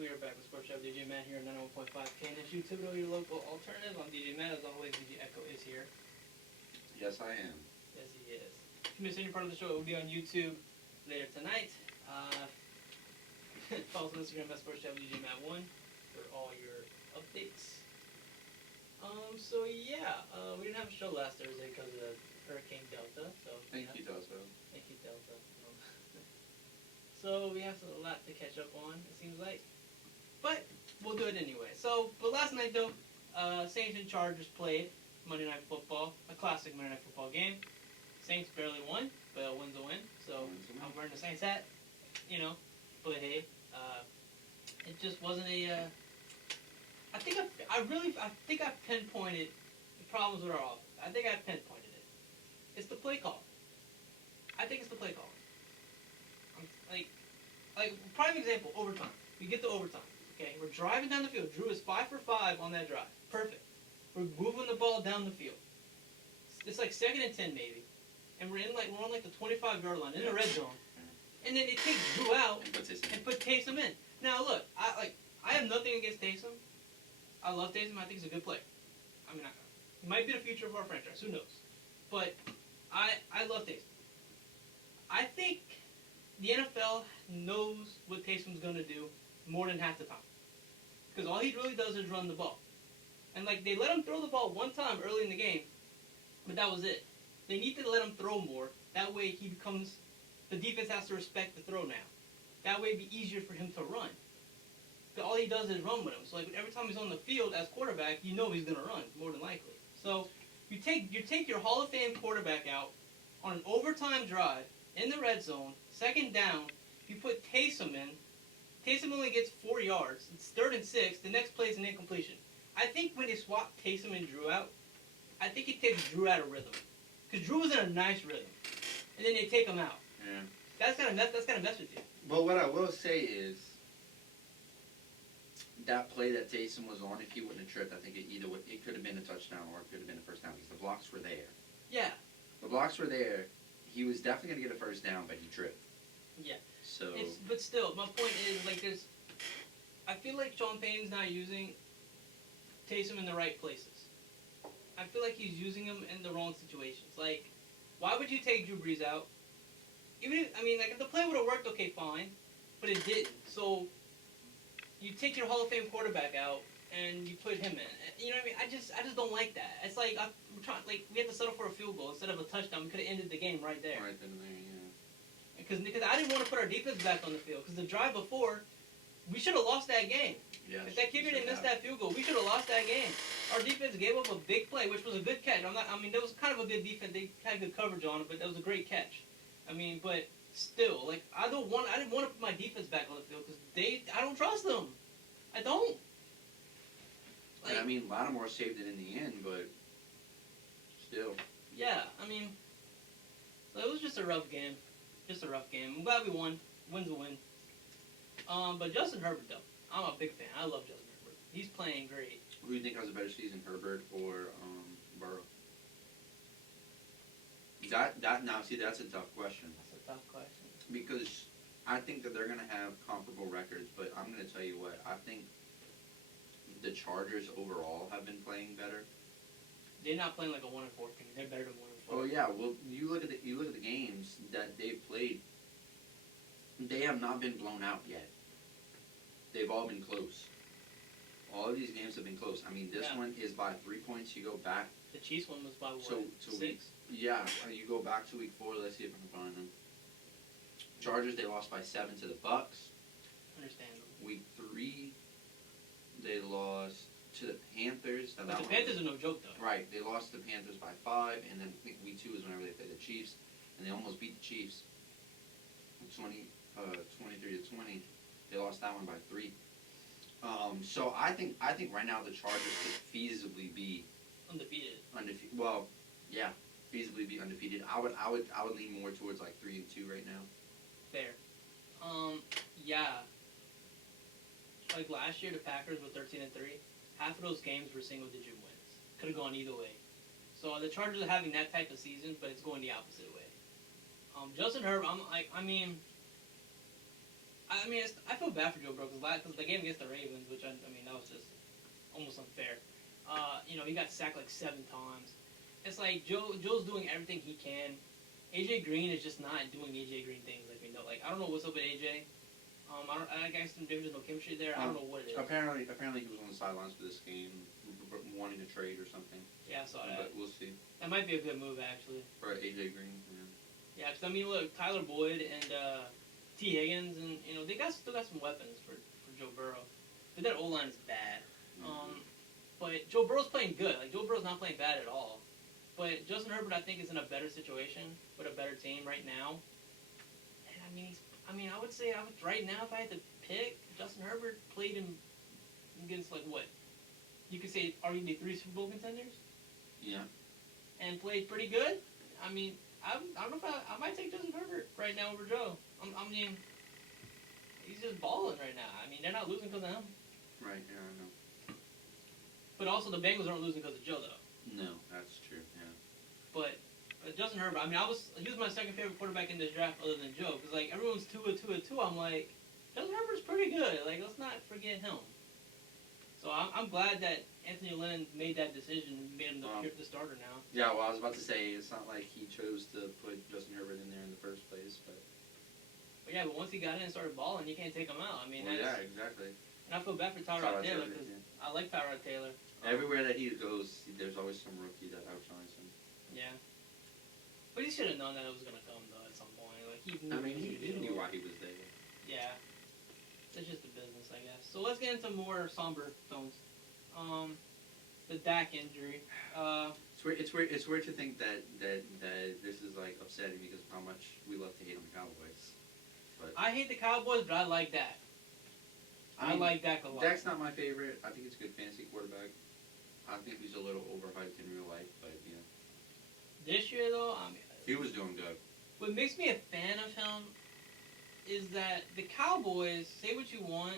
We are back with Sportschat. DJ Matt here on 91.5 KNSU, Thibodeau, your local alternative. I'm DJ Matt. As always, DJ Echo is here. Yes, I am. Yes, he is. If you missed any part of the show, it will be on YouTube later tonight. Follow us on Instagram at Sportschat DJ Matt 1 for all your updates. So yeah, we didn't have a show last Thursday because of Hurricane Delta. So Thank you, Delta. Thank you, Delta. So we have a lot to catch up on, it seems like. But we'll do it anyway. So, but last night though, Saints and Chargers played Monday Night Football, a classic Monday Night Football game. Saints barely won, but a win's a win. So I'm wearing the Saints hat, you know. But hey, it just wasn't a. I think I pinpointed the problems with our offense. I think I pinpointed it. It's the play call. I think it's the play call. Like prime example, overtime. We get to overtime. Okay, we're driving down the field. Drew is 5 for 5 on that drive. Perfect. We're moving the ball down the field. It's like 2nd and 10 maybe, and we're on like the 25-yard line in the red zone. And then they take Drew out and put Taysom in. Now look, I have nothing against Taysom. I love Taysom. I think he's a good player. I mean, he might be the future of our franchise. Who knows? But I love Taysom. I think the NFL knows what Taysom's going to do more than half the time. Because all he really does is run the ball. And, like, they let him throw the ball one time early in the game, but that was it. They need to let him throw more. That way he becomes, the defense has to respect the throw now. That way it'd be easier for him to run. Because all he does is run with him. So, like, every time he's on the field as quarterback, you know he's going to run, more than likely. So, you take your Hall of Fame quarterback out on an overtime drive in the red zone, 2nd down, you put Taysom in. Taysom only gets 4 yards. It's 3rd and 6. The next play is an incompletion. I think when they swap Taysom and Drew out, I think it takes Drew out of rhythm. Because Drew was in a nice rhythm. And then they take him out. Yeah. That's gonna mess with you. But what I will say is, that play that Taysom was on, if he wouldn't have tripped, I think it could have been a touchdown or it could have been a first down because the blocks were there. Yeah. The blocks were there. He was definitely going to get a first down, but he tripped. Yeah. So. But still, my point is, like, I feel like Sean Payton's not using Taysom in the right places. I feel like he's using him in the wrong situations. Like, why would you take Drew Brees out? If the play would have worked, okay, fine, but it didn't. So, you take your Hall of Fame quarterback out and you put him in. You know what I mean? I just don't like that. It's like we had to settle for a field goal instead of a touchdown. We could have ended the game right there. Right then and there, yeah. Because I didn't want to put our defense back on the field. Because the drive before, we should have lost that game. Yes, if that kicker didn't miss that field goal, we should have lost that game. Our defense gave up a big play, which was a good catch. There was kind of a good defense. They had good coverage on it, but that was a great catch. But still, like I didn't want to put my defense back on the field because I don't trust them. I don't. Like, Lattimore saved it in the end, but still. Yeah, so it was just a rough game. I'm glad we won. Win's a win. But Justin Herbert, though, I'm a big fan. I love Justin Herbert. He's playing great. Who do you think has a better season, Herbert or Burrow? That's a tough question. That's a tough question. Because I think that they're going to have comparable records, but I'm going to tell you what, I think the Chargers overall have been playing better. They're not playing like a 1-4 team. They're better than 1-4. Oh yeah, well you look at the games that they've played. They have not been blown out yet. They've all been close. All of these games have been close. This one is by 3 points. You go back. The Chiefs one was by what? 6? Yeah, you go back to week 4. Let's see if I can find them. Chargers, they lost by 7 to the Bucks. Understandable. Week 3, they lost to the Panthers. But the Panthers are no joke, though. Right. They lost to the Panthers by 5, and then I think week 2 is whenever they played the Chiefs, and they almost beat the Chiefs 23-20. They lost that one by 3. So I think right now the Chargers could feasibly be undefeated. Well, yeah, feasibly be undefeated. I would lean more towards like 3-2 right now. Fair. Yeah. Like last year, the Packers were 13-3. Half of those games were single-digit wins. Could have gone either way. So the Chargers are having that type of season, but it's going the opposite way. Justin Herbert, I mean, I feel bad for Joe Burrow because the game against the Ravens, which I mean, that was just almost unfair. He got sacked like 7 times. It's like Joe's doing everything he can. AJ Green is just not doing AJ Green things like we know. Like I don't know what's up with AJ. I guess there's no chemistry there. I don't know what it is. Apparently he was on the sidelines for this game, wanting to trade or something. Yeah, I saw that. But we'll see. That might be a good move actually. For AJ Green. Yeah, because I mean, look, Tyler Boyd and T Higgins, and they still got some weapons for Joe Burrow, but that O-line is bad. But Joe Burrow's playing good. Like Joe Burrow's not playing bad at all. But Justin Herbert, I think, is in a better situation with a better team right now. And I would say right now, if I had to pick, Justin Herbert played him against like what? You could say arguably 3 Super Bowl contenders. Yeah. And played pretty good. I mean, I don't know if I might take Justin Herbert right now over Joe. I mean, he's just balling right now. I mean, they're not losing because of him. Right. Yeah, I know. But also, the Bengals aren't losing because of Joe, though. No, that's true. Yeah. But Justin Herbert, I mean, he was my second favorite quarterback in this draft, other than Joe, because like everyone's 2. I'm like, Justin Herbert's pretty good. Like, let's not forget him. So I'm glad that Anthony Lynn made that decision and made him the starter now. Yeah, well, I was about to say, it's not like he chose to put Justin Herbert in there in the first place, but yeah, but once he got in and started balling, you can't take him out. I mean, yeah, exactly. And I feel bad for Tyrod Taylor because I like Tyrod Taylor. Everywhere that he goes, there's always some rookie that outshines him. Yeah. But he should have known that it was going to come, though, at some point. Like he knew why he was there. Yeah. It's just a business, I guess. So let's get into more somber tones. The Dak injury. It's weird to think that this is like upsetting because of how much we love to hate on the Cowboys. But I hate the Cowboys, but I like Dak. I like Dak a lot. Dak's not my favorite. I think he's a good fantasy quarterback. I think he's a little overhyped in real life, but yeah. This year, though, he was doing good. What makes me a fan of him is that the Cowboys, say what you want,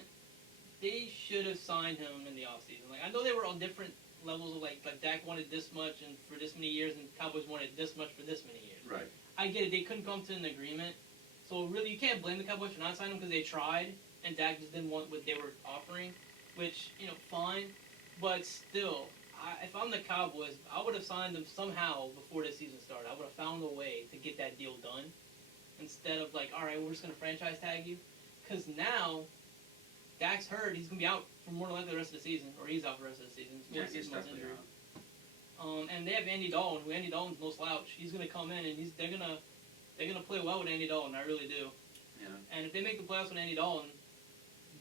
they should have signed him in the offseason. Like, I know they were on different levels of, like Dak wanted this much and for this many years, and Cowboys wanted this much for this many years. Right. I get it. They couldn't come to an agreement. So, really, you can't blame the Cowboys for not signing him because they tried, and Dak just didn't want what they were offering, which, fine. But still, if I'm the Cowboys, I would have signed them somehow before the season started. I would have found a way to get that deal done instead of like, all right, we're just going to franchise tag you. Because now, Dak's hurt. He's going to be out for more than likely the rest of the season, or he's out for the rest of the season. Yeah, he's definitely out. And they have Andy Dalton, who Andy Dalton's no slouch. He's going to come in, and they're gonna play well with Andy Dalton. I really do. Yeah. And if they make the playoffs with Andy Dalton,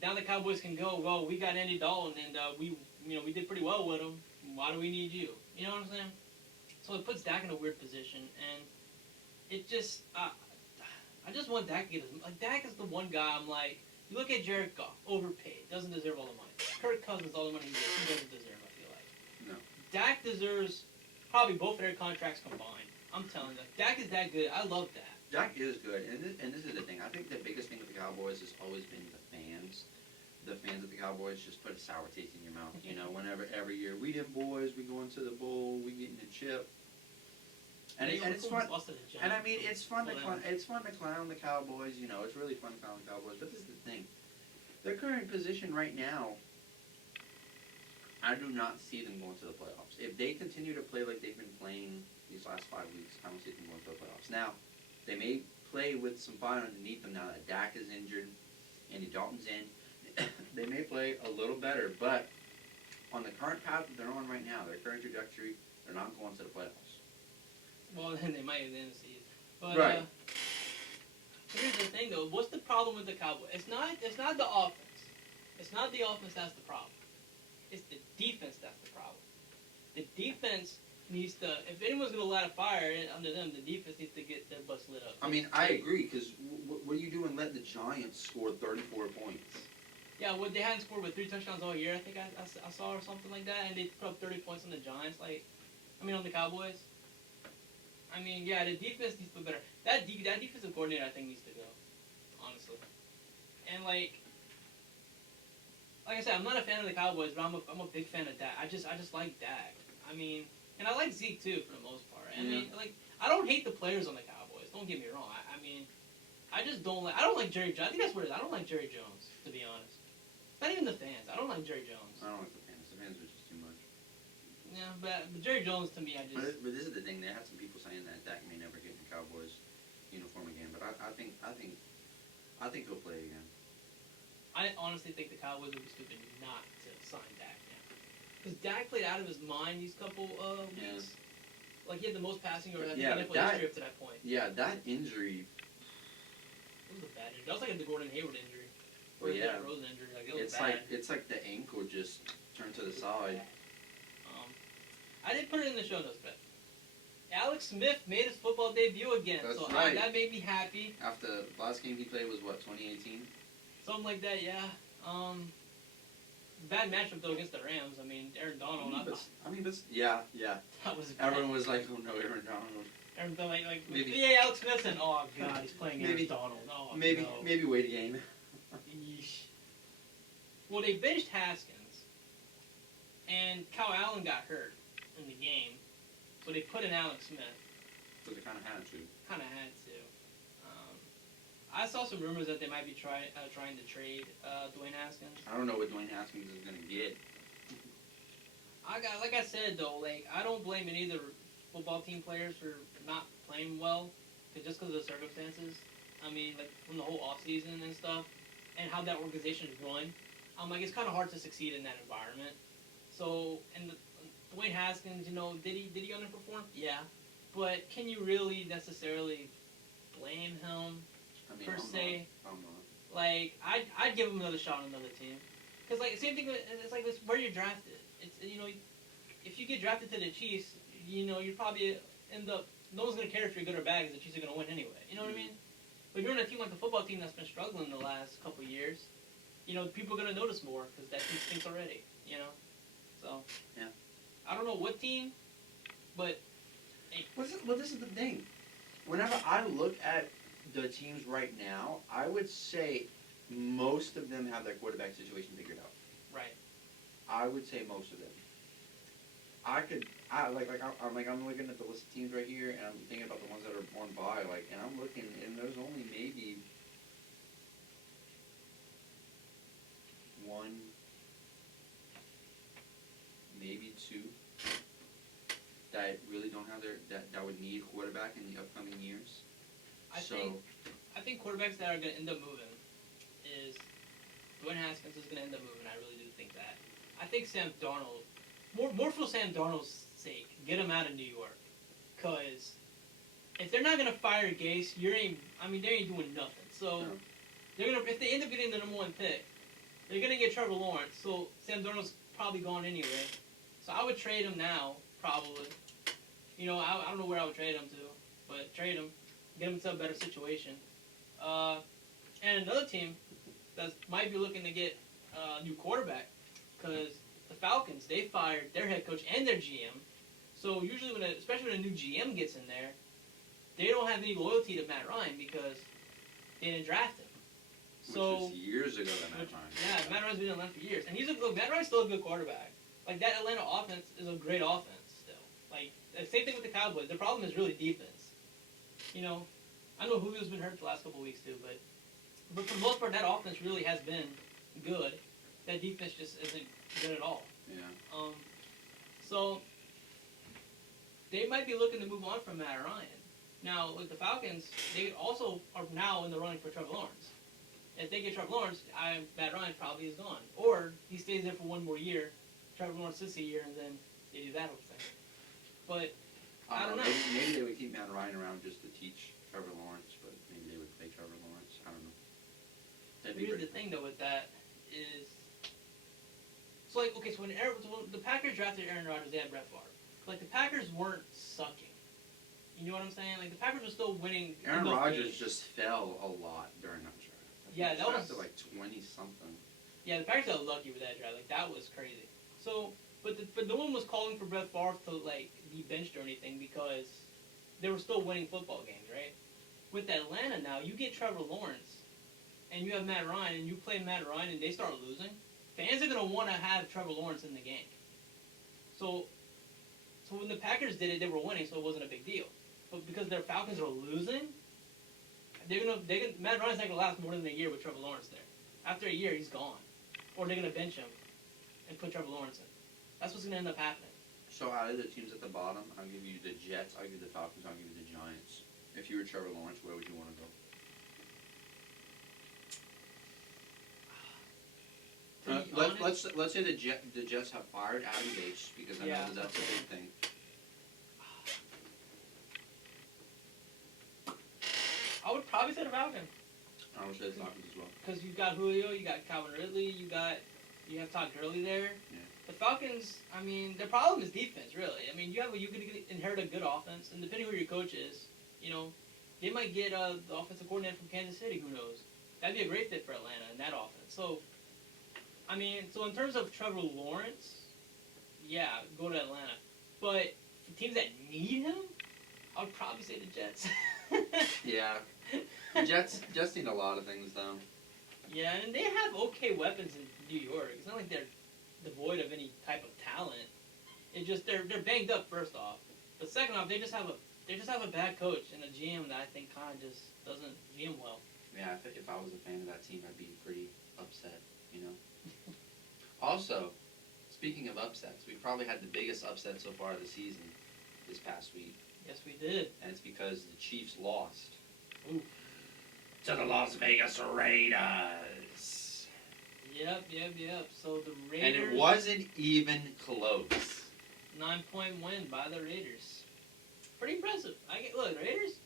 now the Cowboys can go, well, we got Andy Dalton, and we did pretty well with him. Why do we need you? You know what I'm saying? So it puts Dak in a weird position, and it just, I just want Dak to get his, like, Dak is the one guy I'm like, you look at Jared Goff, overpaid, doesn't deserve all the money. Kirk Cousins, all the money he doesn't deserve, I feel like. No. Dak deserves probably both of their contracts combined. I'm telling you, Dak is that good. I love Dak. Dak is good, and this is the thing. I think the biggest thing with the Cowboys has always been the fans. The fans of the Cowboys just put a sour taste in your mouth. Whenever every year we them boys, we going to the bowl, we getting the chip, and it's fun. And I mean, it's fun to clown the Cowboys. It's really fun to clown the Cowboys. But this is the thing: their current position right now, I do not see them going to the playoffs. If they continue to play like they've been playing these last 5 weeks, I don't see them going to the playoffs. Now, they may play with some fire underneath them now that Dak is injured, Andy Dalton's in. They may play a little better, but on the current path that they're on right now, their current trajectory, they're not going to the playoffs. Well, then they might at the end of the season. But, right. Here's the thing, though. What's the problem with the Cowboys? It's not the offense. It's not the offense that's the problem. It's the defense that's the problem. The defense needs to, if anyone's going to light a fire under them, the defense needs to get their butts lit up. I mean, I agree, because what are you doing letting the Giants score 34 points? Yeah, they hadn't scored with 3 touchdowns all year, I think I saw, or something like that, and they put up 30 points on the Giants, on the Cowboys. I mean, yeah, the defense needs to be better. That defensive coordinator, I think, needs to go, honestly. And, like I said, I'm not a fan of the Cowboys, but I'm a big fan of Dak. I just like Dak. I mean, and I like Zeke, too, for the most part. I mean, I don't hate the players on the Cowboys. Don't get me wrong. I mean, I just don't like. I don't like Jerry Jones. I think that's what it is. I don't like Jerry Jones, to be honest. Not even the fans. I don't like Jerry Jones. I don't like the fans. The fans are just too much. Yeah, but Jerry Jones to me, I just. But this is the thing. They had some people saying that Dak may never get in the Cowboys uniform again. But I think he'll play again. I honestly think the Cowboys would be stupid not to sign Dak now. Because Dak played out of his mind these couple weeks. Like, he had the most passing yards in NFL history up to that point. Yeah, that injury. It was a bad injury. That was like a Gordon Hayward injury. Or a Rosen injury. Like, it was bad. It's like the ankle just turned to the side. I didn't put it in the show notes, but Alex Smith made his football debut again. That's so right. That made me happy. After the last game he played was, what, 2018? Something like that, yeah. Bad matchup, though, against the Rams. I mean, Aaron Donald. Yeah. That was bad. Everyone was like, oh no, Aaron Donald. Aaron Donald, maybe. Yeah, Alex Smith and, oh, God, he's playing Aaron Donald. Oh, maybe, no. Maybe wait a game. Yeesh. Well, they benched Haskins, and Kyle Allen got hurt in the game, so they put in Alex Smith. But they kind of had to. I saw some rumors that they might be trying to trade Dwayne Haskins. I don't know what Dwayne Haskins is going to get. Like I said, though, like, I don't blame any of the football team players for not playing well, just because of the circumstances. I mean, like, from the whole offseason and stuff, and how that organization is run. Like, it's kind of hard to succeed in that environment. So, and Dwayne Haskins, did he underperform? Yeah. But can you really necessarily blame him, per se? I'm not. Like, I'd give him another shot on another team. Because, like, same thing, it's like where you're drafted. It's, if you get drafted to the Chiefs, you're probably end up, no one's going to care if you're good or bad because the Chiefs are going to win anyway. You know what I mean? But if you're on a team like the football team that's been struggling the last couple of years, people are going to notice more because that team stinks already, So, yeah. I don't know what team, but... Hey. Well, this is the thing. Whenever I look at the teams right now, I would say most of them have their quarterback situation figured out. Right. I would say most of them. I'm looking at the list of teams right here, and I'm thinking about the ones that are born by, and I'm looking, and there's only maybe one, maybe two that really don't have that would need quarterback in the upcoming years. I think quarterbacks that are going to end up moving is Dwayne Haskins is going to end up moving. I really do think that. I think Sam Darnold, more for Sam Darnold's sake, get him out of New York. Because if they're not going to fire Gase, they ain't doing nothing. So if they end up getting the number one pick, they're going to get Trevor Lawrence. So Sam Darnold's probably gone anyway. So I would trade him now, probably. I don't know where I would trade him to, but trade him, get him into a better situation. And another team that might be looking to get a new quarterback, because the Falcons, they fired their head coach and their GM. So usually, especially when a new GM gets in there, they don't have any loyalty to Matt Ryan because they didn't draft him. Which was years ago that Matt Ryan. Yeah, Matt Ryan's been in Atlanta for years, and Matt Ryan's still a good quarterback. Like, that Atlanta offense is a great offense still. Like, same thing with the Cowboys. The problem is really defense. I know Julio's been hurt the last couple of weeks too, but for the most part, that offense really has been good. That defense just isn't good at all. Yeah. So they might be looking to move on from Matt Ryan. Now, with the Falcons, they also are now in the running for Trevor Lawrence. If they get Trevor Lawrence, Matt Ryan probably is gone, or he stays there for one more year. Trevor Lawrence sits a year, and then they do that whole thing. But I don't know. Maybe they would keep Matt Ryan around just to teach Trevor Lawrence, but maybe they would play Trevor Lawrence. I don't know. Here's the thing, though, with that is, so when the Packers drafted Aaron Rodgers, they had Brett Favre. Like, the Packers weren't sucking. You know what I'm saying? Like, the Packers were still winning. Aaron Rodgers just fell a lot during that draft. Yeah, that was like 20-something. Yeah, the Packers got lucky with that draft. Like, that was crazy. So, but no one was calling for Brett Favre to, be benched or anything because they were still winning football games, right? With Atlanta now, you get Trevor Lawrence, and you have Matt Ryan, and you play Matt Ryan, and they start losing. Fans are going to want to have Trevor Lawrence in the game. So when the Packers did it, they were winning, so it wasn't a big deal. But because their Falcons are losing, Matt Ryan's not gonna last more than a year with Trevor Lawrence there. After a year, he's gone, or they're gonna bench him and put Trevor Lawrence in. That's what's gonna end up happening. So out of the teams at the bottom, I'll give you the Jets, I'll give you the Falcons, I'll give you the Giants. If you were Trevor Lawrence, where would you want to go? Let's say the Jets have fired Adam Gase, because I know that's a big thing. I would probably say the Falcons. I would say the Falcons as well. Because you've got Julio, you got Calvin Ridley, you have Todd Gurley there. Yeah. The Falcons, I mean, their problem is defense, really. I mean, you can inherit a good offense, and depending who your coach is, they might get the offensive coordinator from Kansas City. Who knows? That'd be a great fit for Atlanta in that offense. So, I mean, in terms of Trevor Lawrence, yeah, go to Atlanta. But for teams that need him, I would probably say the Jets. Yeah. Jets need a lot of things, though. Yeah, and they have okay weapons in New York. It's not like they're devoid of any type of talent. It just they're banged up first off, but second off, they just have a bad coach and a GM that I think kind of just doesn't GM well. Yeah, if I was a fan of that team, I'd be pretty upset. Also, speaking of upsets, we probably had the biggest upset so far of the season this past week. Yes, we did. And it's because the Chiefs lost. Ooh. To the Las Vegas Raiders. Yep. So the Raiders. And it wasn't even close. 9-point win by the Raiders. Pretty impressive. Look, the Raiders.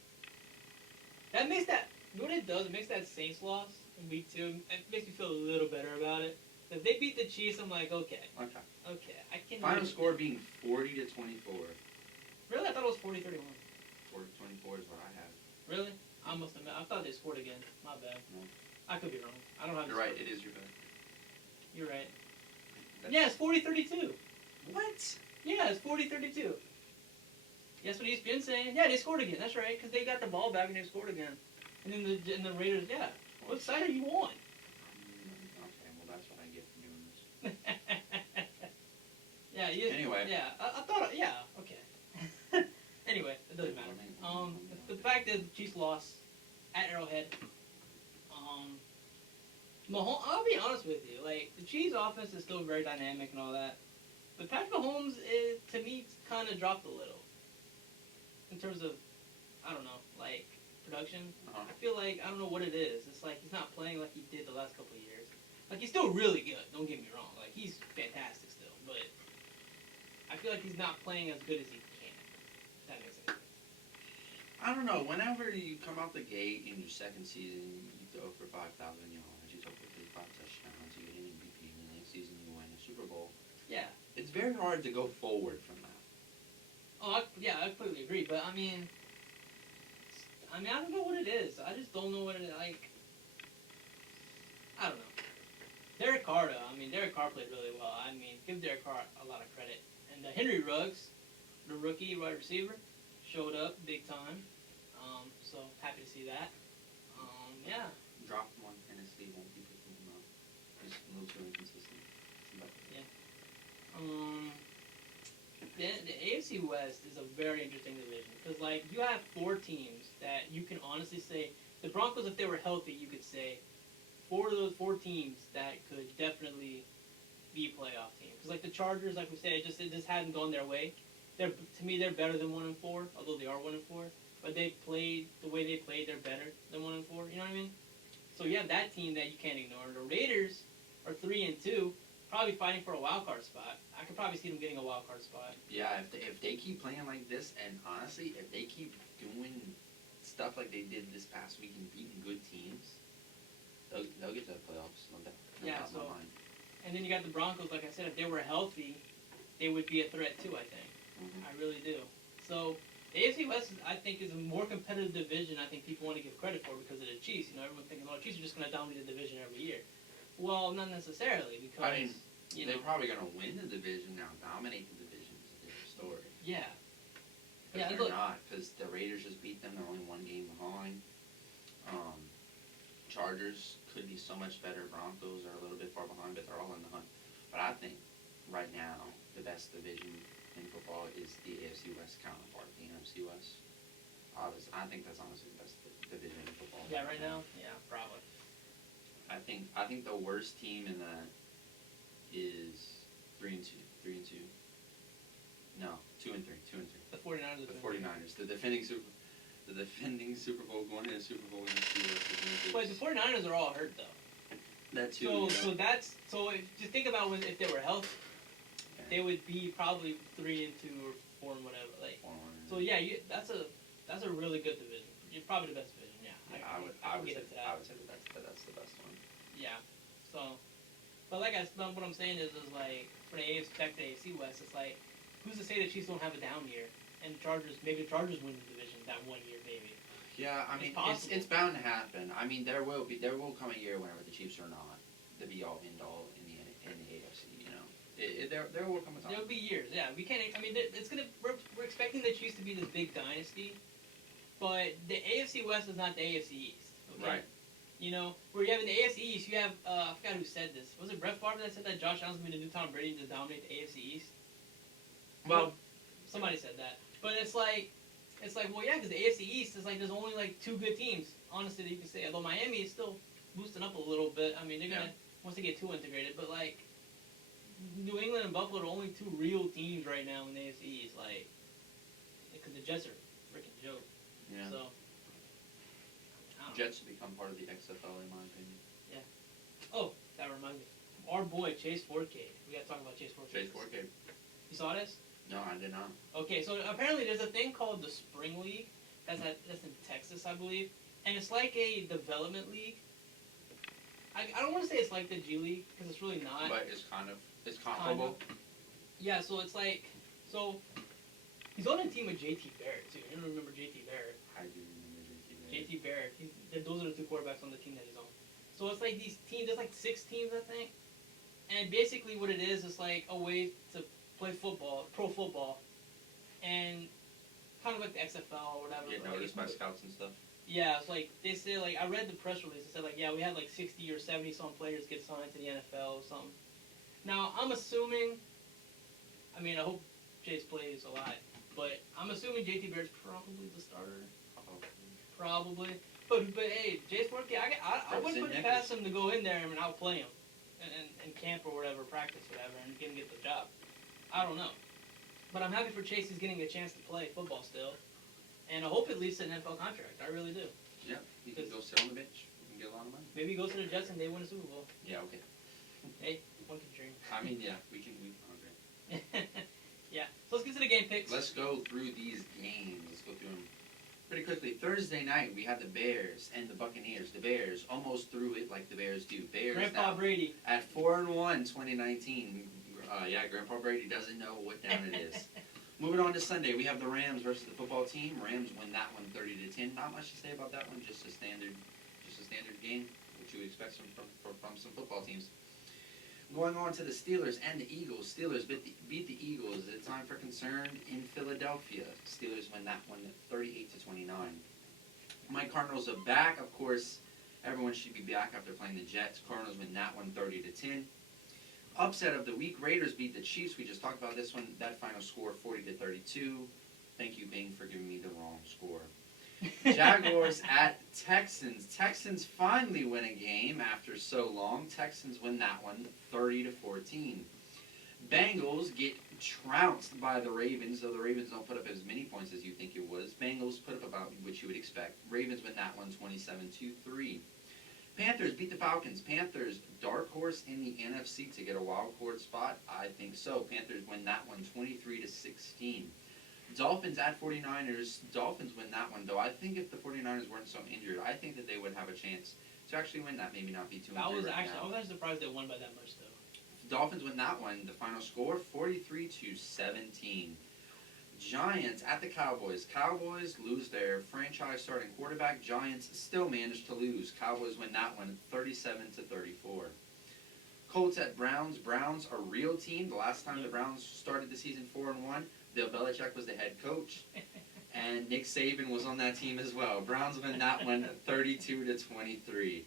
That makes that. You know what it does? It makes that Saints loss in week 2. It makes me feel a little better about it. If they beat the Chiefs, I'm like, okay. I can. Final score being 40-24. Really? I thought it was 40-31. 40-24 is what I have. Really? I must admit, I thought they scored again. My bad. No. I could be wrong. I don't have. You're right. It is your bad. You're right. Yeah, it's 40-32. What? Yeah, it's 40-32. That's what ESPN's saying. Yeah, they scored again. That's right, because they got the ball back and they scored again. And then the Raiders, yeah. What side are you on? Okay, well that's what I get for doing this. Yeah. Anyway. Yeah, I thought. Yeah. Okay. Anyway, it doesn't matter. The fact that the Chiefs lost at Arrowhead. Mahomes, I'll be honest with you. Like, the Chiefs' offense is still very dynamic and all that, but Patrick Mahomes, to me, kind of dropped a little in terms of, I don't know, like production. I feel like I don't know what it is. It's like he's not playing like he did the last couple of years. Like, he's still really good. Don't get me wrong. Like, he's fantastic still, but I feel like he's not playing as good as he can. If that makes sense. I don't know. Whenever you come out the gate in your second season, you throw for 5,000 yards, you throw for 35 touchdowns, you get an MVP, and the next season you win a Super Bowl. Yeah. It's very hard to go forward from that. Oh, I completely agree. But I mean, I don't know what it is. I just don't know what it is. Like, I don't know. Derek Carr, though. Derek Carr played really well. Give Derek Carr a lot of credit. And Henry Ruggs, the rookie wide receiver, showed up big time. So happy to see that. Yeah. Dropped one Tennessee, won't be picking him up. Just a little too inconsistent. But yeah. The AFC West is a very interesting division because, like, you have 4 teams that you can honestly say the Broncos, if they were healthy, you could say 4 of those 4 teams that could definitely be playoff teams. Because, like, the Chargers, like we said, it just hadn't gone their way. To me, they're better than 1-4, although they are 1-4. But they played the way they played. They're better than 1-4. You know what I mean? So you have that team that you can't ignore. The Raiders are 3-2, probably fighting for a wild card spot. I could probably see them getting a wild card spot. yeah, if they keep playing like this, and honestly, if they keep doing stuff like they did this past week and beating good teams, they'll get to the playoffs. No doubt in my mind. And then you got the Broncos. Like I said, if they were healthy, they would be a threat too. I think. Mm-hmm. I really do. So the AFC West, I think, is a more competitive division. I think people want to give credit for because of the Chiefs. Everyone's thinking, "Oh, the Chiefs are just going to dominate the division every year." Well, not necessarily because they're probably going to win the division now. Dominate the division is a different story. Yeah. But they're not, because the Raiders just beat them. They're only 1 game behind. Chargers could be so much better. Broncos are a little bit far behind, but they're all in the hunt. But I think right now the best division in football is the AFC West counterpart, the NFC West. I think that's honestly the division in football. Yeah, right now, yeah, probably. I think the worst team in that is 3-2. No, 2-3. The 49ers. The 49ers, the defending Super Bowl winner and Super Bowl winner Steelers. But the 49ers are all hurt though. That too. So if you think about if they were healthy, they would be probably 3-2 or 4 and whatever. Like, so yeah, that's a really good division. You're probably the best division. Yeah. I would say that's the best one. Yeah. So, but what I'm saying is like for the AFC West, it's like who's to say the Chiefs don't have a down year and maybe the Chargers win the division that one year maybe. Yeah, I mean it's bound to happen. I mean there will come a year whenever the Chiefs are not the be all end all in the AFC. You know, there will come a time. There'll be years. Yeah, we can't. I mean, we're expecting the Chiefs to be this big dynasty, but the AFC West is not the AFC East. Okay? Right. You know, where you have in the AFC East, you have I forgot who said this. Was it Brett Favre that said that Josh Allen's gonna be the new Tom Brady to dominate the AFC East? Well, somebody said that, but it's like, well, yeah, because the AFC East is like there's only like 2 good teams. Honestly, that you can say. Although Miami is still boosting up a little bit. I mean, they're gonna once they get too integrated, but like New England and Buffalo are only 2 real teams right now in the AFC East. Like, because the Jets are a freaking joke. Yeah. So. Jets should become part of the XFL in my opinion. Yeah. Oh, that reminds me. Our boy Chase 4K. We gotta talk about Chase 4K. Chase 4K. You saw this? No, I did not. Okay, so apparently there's a thing called the Spring League that's in Texas, I believe, and it's like a development league. I don't want to say it's like the G League because it's really not. But it's comparable. Yeah, so it's like he's on a team with JT Barrett too. You don't remember JT Barrett? I do remember JT Barrett. Those are the 2 quarterbacks on the team that he's on. So it's like these teams. There's like 6 teams, I think. And basically, what it is like a way to play football, pro football, and kind of like the XFL or whatever. Get noticed by scouts and stuff. Yeah, it's like they say. Like I read the press release. It said like, yeah, we had like 60 or 70 some players get signed to the NFL or something. Now I'm assuming. I mean, I hope Chase plays a lot, but I'm assuming JT Barrett's probably the starter. Probably. But hey, Chase 4K, I wouldn't put it past him to go in there and outplay him, and camp or whatever, practice whatever, and get the job. I don't know, but I'm happy for Chase. He's getting a chance to play football still, and I hope it leads to an NFL contract. I really do. Yeah, he can go sit on the bench. He can get a lot of money. Maybe he goes to the Jets and they win a Super Bowl. Yeah, okay. Hey, one can dream. I mean, yeah, we okay. Yeah, so let's get to the game picks. Let's go through these games. Let's go through them pretty quickly. Thursday night, we have the Bears and the Buccaneers. The Bears almost threw it like the Bears do. Bears Grandpa now Brady at 4-1, 2019. Yeah, Grandpa Brady doesn't know what down it is. Moving on to Sunday, we have the Rams versus the football team. Rams win that one 30-10. Not much to say about that one. Just a standard game, which you would expect from some football teams. Going on to the Steelers and the Eagles. Steelers beat the Eagles. It's time for concern in Philadelphia. Steelers win that one 38-29. My Cardinals are back. Of course, everyone should be back after playing the Jets. Cardinals win that one 30-10. Upset of the week. Raiders beat the Chiefs. We just talked about this one. That final score 40-32. Thank you, Bing, for giving me the wrong score. Jaguars at Texans. Texans finally win a game after so long. Texans win that one 30-14. Bengals get trounced by the Ravens, though the Ravens don't put up as many points as you think it was. Bengals put up about what you would expect. Ravens win that one 27-3. Panthers beat the Falcons. Panthers, dark horse in the NFC to get a wild card spot? I think so. Panthers win that one 23-16. Dolphins at 49ers. Dolphins win that one, though. I think if the 49ers weren't so injured, I think that they would have a chance to actually win that, maybe not be too injured I was now. actually surprised they won by that much, though. Dolphins win that one. The final score, 43-17. Giants at the Cowboys. Cowboys lose their franchise starting quarterback. Giants still manage to lose. Cowboys win that one 37-34. Colts at Browns. Browns a real team. The last time the Browns started the season 4-1, Bill Belichick was the head coach, and Nick Saban was on that team as well. Browns win that one 32-23.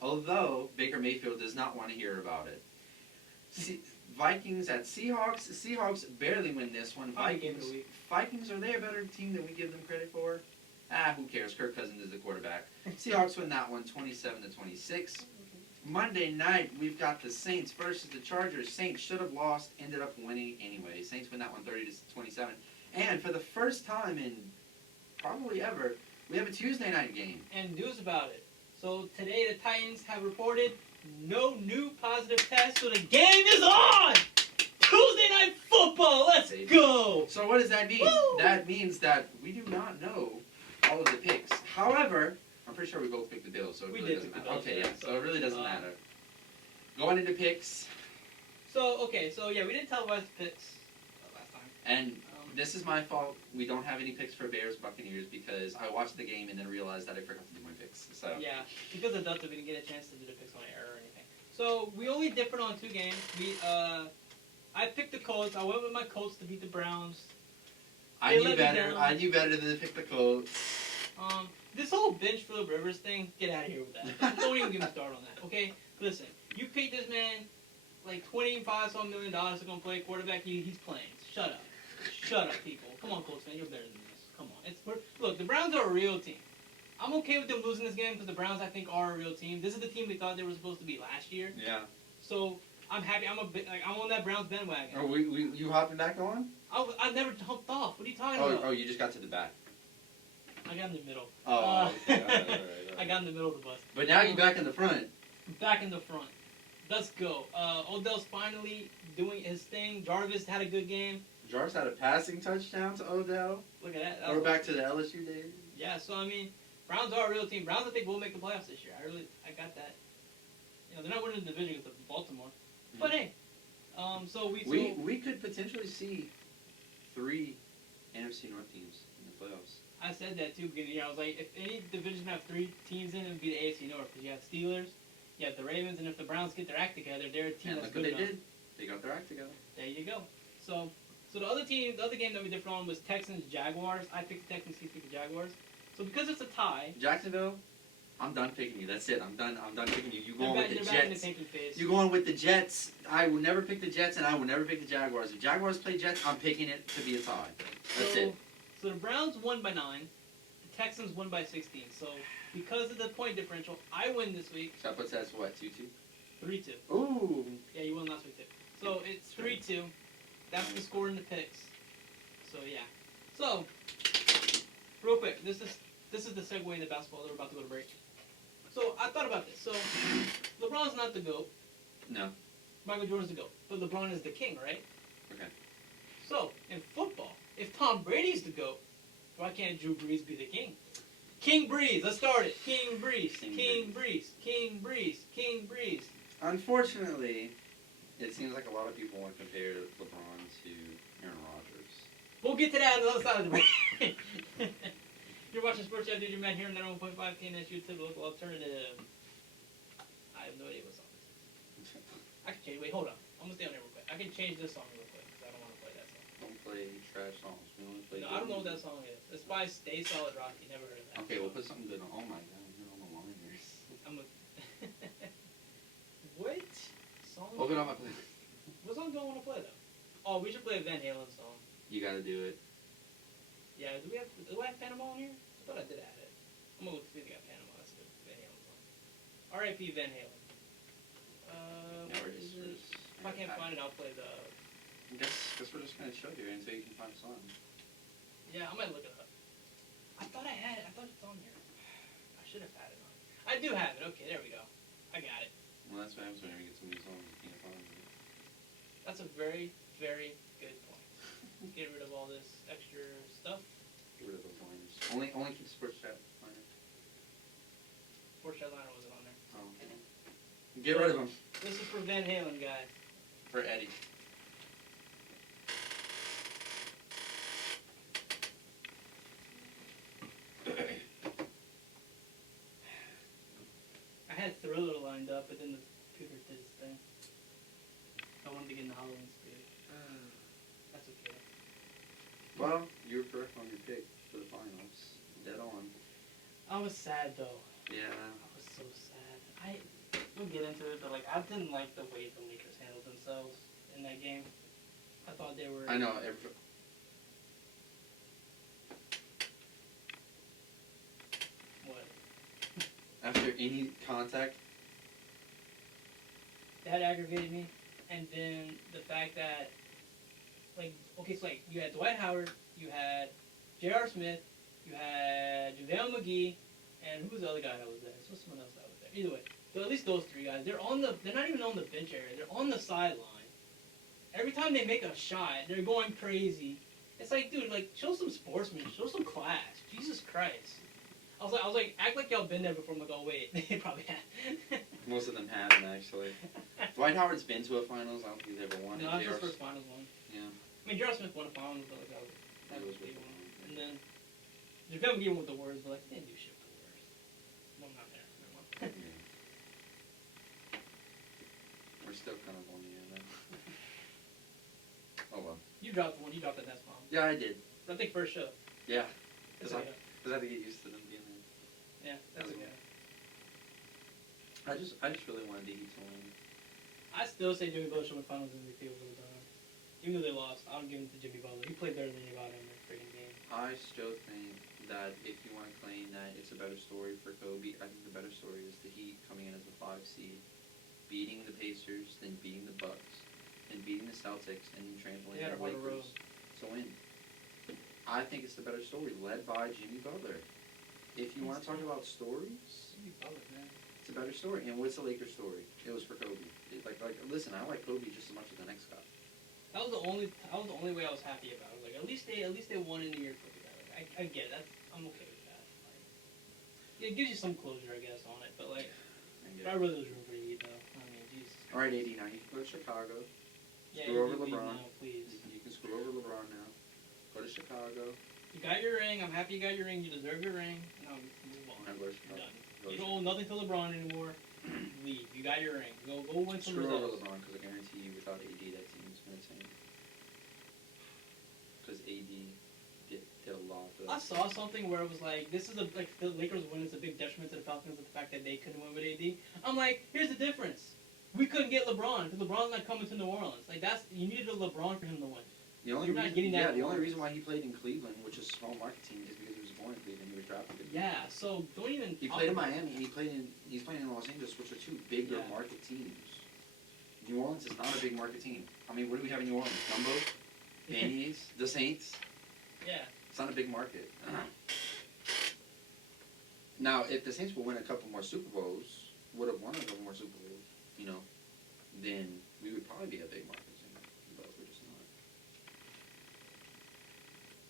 Although Baker Mayfield does not want to hear about it. Vikings at Seahawks. Seahawks barely win this one. Vikings are they a better team than we give them credit for? Who cares? Kirk Cousins is the quarterback. Seahawks win that one, 27-26. Monday night, we've got the Saints versus the Chargers. Saints should have lost, ended up winning anyway. Saints win that one, 30-27. And for the first time in probably ever, we have a Tuesday night game. And news about it. So today the Titans have reported no new positive tests, so the game is on! Tuesday Night Football, let's go! So what does that mean? Woo! That means that we do not know all of the picks. However, I'm pretty sure we both picked the Bills, so it really doesn't matter. Okay, yeah, so it really doesn't matter. Going into picks. So we didn't televise the picks last time. And this is my fault. We don't have any picks for Bears Buccaneers because I watched the game and then realized that I forgot to do my picks. So yeah, because of Delta, we didn't get a chance to do the picks on air or anything. So we only differed on 2 games. I picked the Colts. I went with my Colts to beat the Browns. I knew better than to pick the Colts. This whole bench Phillip Rivers thing, get out of here with that. Don't even get me started on that. Okay, listen. You paid this man like $25-some million to go play quarterback. He's playing. Shut up. Shut up, people. Come on, Colts fan. You're better than this. Come on. Look, the Browns are a real team. I'm okay with them losing this game because the Browns, I think, are a real team. This is the team we thought they were supposed to be last year. Yeah. So I'm happy. I'm on that Browns bandwagon. Oh, you hopping back on? I never jumped off. What are you talking about? Oh, you just got to the back. I got in the middle. Oh, okay. All right. I got in the middle of the bus. But now you're back in the front. Back in the front. Let's go. Odell's finally doing his thing. Jarvis had a good game. Jarvis had a passing touchdown to Odell. Look at that. We're back to the LSU days. Yeah, so I mean, Browns are a real team. Browns, I think, will make the playoffs this year. I got that. They're not winning the division against Baltimore. Mm-hmm. But hey, so we could potentially see 3 NFC North teams in the playoffs. I said that too beginning of the year. I was like, if any division have 3 teams in it, it would be the AFC North. Because you have Steelers, you have the Ravens, and if the Browns get their act together, they're a team and that's look good what they enough. did. They got their act together. There you go. So the other game that we differed on was Texans-Jaguars. I picked the Texans, he picked the Jaguars. So because it's a tie... Jacksonville, I'm done picking you. That's it. I'm done picking you. You going with the Jets. Back in the tanking phase. You going with the Jets. I will never pick the Jets, and I will never pick the Jaguars. If Jaguars play Jets, I'm picking it to be a tie. That's it. So the Browns won by 9. The Texans won by 16. So because of the point differential, I win this week. So that puts us, what, 2-2? 3-2. Ooh. Yeah, you won last week too. So it's 3-2. That's the score in the picks. So yeah. So real quick, this is the segue into basketball. We're about to go to break. So I thought about this. So LeBron's not the GOAT. No. Michael Jordan's the GOAT. But LeBron is the king, right? Okay. So in football, if Tom Brady's the GOAT, why can't Drew Brees be the king? King Breeze. Let's start it. King Breeze. King Breeze. King Breeze. King Breeze. Unfortunately, it seems like a lot of people want to compare LeBron to Aaron Rodgers. We'll get to that on the other side of the break. You're watching Sportschat, dude. Your man here on 91.5 KNSU, the local alternative. I have no idea what song this is. I can change. Wait, hold on. I'm gonna stay on there real quick. I can change this song real quick because I don't want to play that song. Don't play trash songs. We only play. No, I don't know what that song is. It's by Stay Solid Rocky. Never heard of that. Okay, we'll put something good on. Oh my God, you're on the line here. What song? Open up my play. What song do I want to play though? Oh, we should play a Van Halen song. You gotta do it. Yeah, do I have Panama on here? I thought I did add it. I'm gonna look to see if they got Panama. That's the Van Halen song. R.I.P. Van Halen. If I can't find it, I'll play the... Guess we're just gonna show you until you can find a song. Yeah, I might look it up. I thought I had it. I thought it's on here. I should have had it on. I do have it. Okay, there we go. I got it. Well, that's what happens when you get so many songs you can't find it. That's a very, very good point. Get rid of all this extra stuff. Get rid of those liners. Only keep Sportschat liners. Sportschat liner wasn't on there. Oh, okay. Get rid of them. This is for Van Halen, guy. For Eddie. I had Thriller lined up, but then the computer did its thing. I wanted to get in the Halloween spirit. That's okay. Well, you were correct on your pick for the finals. Dead on. I was sad though. Yeah. I was so sad. We'll get into it, but I didn't like the way the Lakers handled themselves in that game. I thought they were... I know. any contact. That aggravated me. And then the fact that, like, okay, so like you had Dwight Howard, you had J.R. Smith, you had JaVale McGee, and who was the other guy that was there? So someone else that was there. Either way, so at least those three guys. They're not even on the bench area. They're on the sideline. Every time they make a shot, they're going crazy. It's like, dude, like, show some sportsmanship, show some class. Jesus Christ. I was like, act like y'all been there before. I'm like, oh wait, they probably have. Most of them haven't actually. Dwight Howard's been to a finals. I don't think he's ever won. No, that's his first finals one. Yeah. I mean, J.R. Smith won a finals, but like that was really big one. And then JaVale McGee with the words, but like he didn't do shit with the words. Well, not there. Never mind. We're still kind of on the end then. Oh well. You dropped one. You dropped that S bomb. Yeah, I did. I think first show. Yeah. That's Because okay. I had to get used to them being there. Yeah, that's okay. I just really wanted the Heat to win. I still say Jimmy Butler should win Finals MVP over LeBron. Even though they lost, I don't give it to Jimmy Butler. He played better than anybody in the freaking game. I still think that if you want to claim that it's a better story for Kobe, I think the better story is the Heat coming in as a 5 seed, beating the Pacers, then beating the Bucks, then beating the Celtics, and then trampling the Lakers to win. I think it's the better story, led by Jimmy Butler. If you want to talk about stories, Jimmy Butler, man. it's a better story. And what's the Lakers story? It was for Kobe. Listen, I like Kobe just as much as the next guy. That was the only way I was happy about it. Like at least they won in the year Kobe died. Like, I get it. I'm okay with that. Like, it gives you some closure, I guess, on it. But like, I really was room for the Heat though. I mean, Jesus. All right, AD. Now you can go to Chicago. Yeah, Screw over MVP LeBron. now, please. You can screw over LeBron now. Go to Chicago. You got your ring. I'm happy you got your ring. You deserve your ring. Now move on. Now go to You're Chicago. done. You don't owe nothing to LeBron anymore. Leave. You got your ring. Go win some Screw over results. LeBron, because I guarantee you without AD that team's going to tank. Because AD did a lot of... I saw something where it was like, this is like the Lakers win is a big detriment to the Falcons of the fact that they couldn't win with AD. I'm like, here's the difference. We couldn't get LeBron because LeBron's not coming to New Orleans. Like you needed a LeBron for him to win. The only You're not getting that. the only reason why he played in Cleveland, which is a small market team, is because he was born in Cleveland. He was drafted. Yeah, so don't even. He played in Miami and he's playing in Los Angeles, which are two bigger market teams. New Orleans is not a big market team. I mean, what do we have in New Orleans? Dumbo, Danny's, the Saints. Yeah. It's not a big market. Now, if the Saints will win a couple more Super Bowls, would have won a couple more Super Bowls, then we would probably be a big market team. But we're just not.